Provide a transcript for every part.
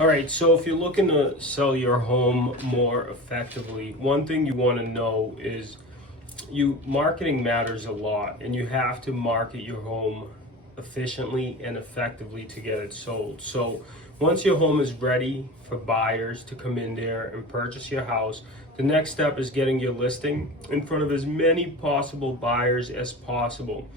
All right, so if you're looking to sell your home more effectively, one thing you want to know is marketing matters a lot, and you have to market your home efficiently and effectively to get it sold. So once your home is ready for buyers to come in there and purchase your house, the next step is getting your listing in front of as many possible buyers as possible.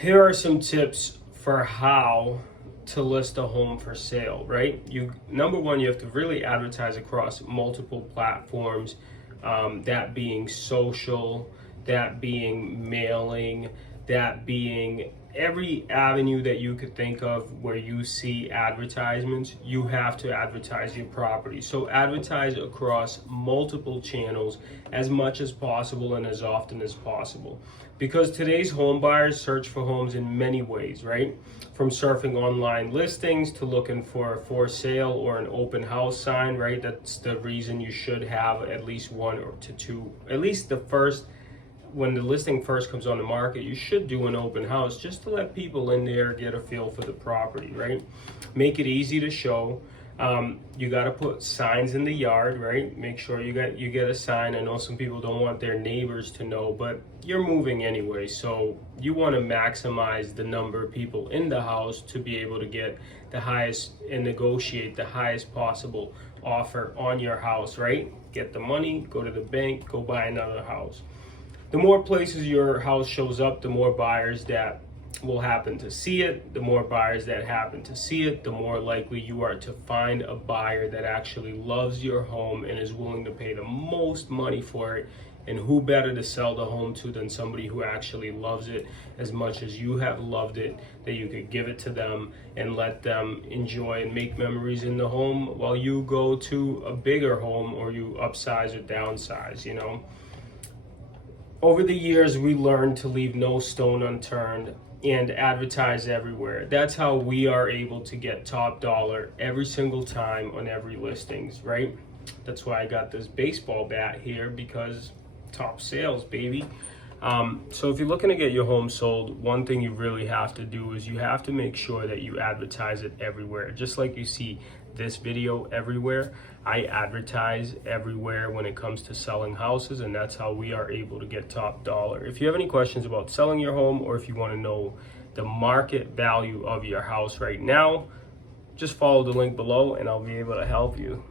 Here are some tips for how to list a home for sale, right? Number one, you have to really advertise across multiple platforms, that being social, that being mailing, that being every avenue that you could think of where you see advertisements. You have to advertise your property. So advertise across multiple channels as much as possible and as often as possible, because today's home buyers search for homes in many ways, right? From surfing online listings to looking for sale or an open house sign, right? That's the reason you should have at least one or two, at least when the listing first comes on the market, you should do an open house just to let people in there get a feel for the property, right? Make it easy to show. You got to put signs in the yard, right? Make sure you get a sign. I know some people don't want their neighbors to know, but you're moving anyway, so you want to maximize the number of people in the house to be able to get the highest and negotiate the highest possible offer on your house, right? Get the money, go to the bank, go buy another house. The more places your house shows up, the more buyers that will happen to see it. The more buyers that happen to see it, the more likely you are to find a buyer that actually loves your home and is willing to pay the most money for it. And who better to sell the home to than somebody who actually loves it as much as you have loved it, that you could give it to them and let them enjoy and make memories in the home while you go to a bigger home or you upsize or downsize, you know? Over the years, we learned to leave no stone unturned and advertise everywhere. That's how we are able to get top dollar every single time on every listings, right? That's why I got this baseball bat here, because top sales, baby. So if you're looking to get your home sold, one thing you really have to do is you have to make sure that you advertise it everywhere. Just like you see this video everywhere, I advertise everywhere when it comes to selling houses, and that's how we are able to get top dollar. If you have any questions about selling your home, or if you want to know the market value of your house right now, just follow the link below and I'll be able to help you.